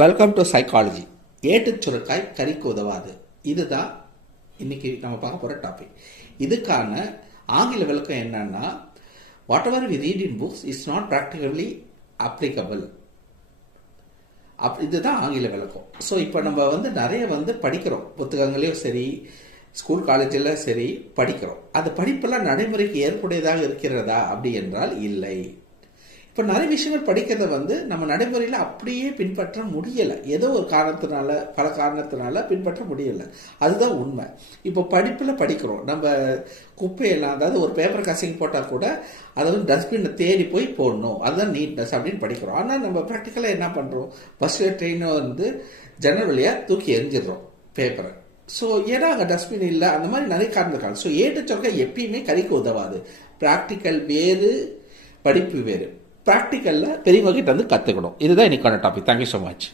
Welcome to psychology. ஏட்டுச் சுரக்காய் கறிக்கு உதவாது. இதுதான் இன்னைக்கு நம்ம பார்க்க போகிற டாபிக். இதுக்கான ஆங்கில விளக்கம் என்னன்னா, whatever we read in books is not practically applicable. இதுதான் ஆங்கில விளக்கம். ஸோ இப்போ நம்ம நிறைய படிக்கிறோம், புத்தகங்களையும் சரி, ஸ்கூல் காலேஜில் சரி படிக்கிறோம். அந்த படிப்பெல்லாம் நடைமுறைக்கு ஏற்புடையதாக இருக்கிறதா அப்படி என்றால் இல்லை. இப்போ நிறைய விஷயங்கள் படிக்கிறத நம்ம நடைமுறையில் அப்படியே பின்பற்ற முடியலை. ஏதோ ஒரு காரணத்தினால, பல காரணத்தினால பின்பற்ற முடியலை. அதுதான் உண்மை. இப்போ படிப்பில் படிக்கிறோம், நம்ம குப்பையெல்லாம், அதாவது ஒரு பேப்பர் கசிங் போட்டால் கூட அதை டஸ்ட்பினை தேடி போய் போடணும், அதுதான் நீட்னஸ் அப்படின்னு படிக்கிறோம். ஆனால் நம்ம ப்ராக்டிக்கலாக என்ன பண்ணுறோம், பஸ்ஸில் ட்ரெயினை ஜன்னல் வழியாக தூக்கி எரிஞ்சிடுறோம் பேப்பரை. ஸோ ஏன்னா அங்கே டஸ்ட்பின் இல்லை, அந்த மாதிரி நிறைய காரணங்கள். ஸோ ஏட்டுச் சுரக்காய் எப்பயுமே கறிக்கு உதவாது. ப்ராக்டிக்கல் வேறு, படிப்பு வேறு. ப்ராக்டிக்கலில் பெரியவங்க கிட்ட கற்றுக்கணும். இதுதான் இன்னைக்கான டாபிக். Thank you so much.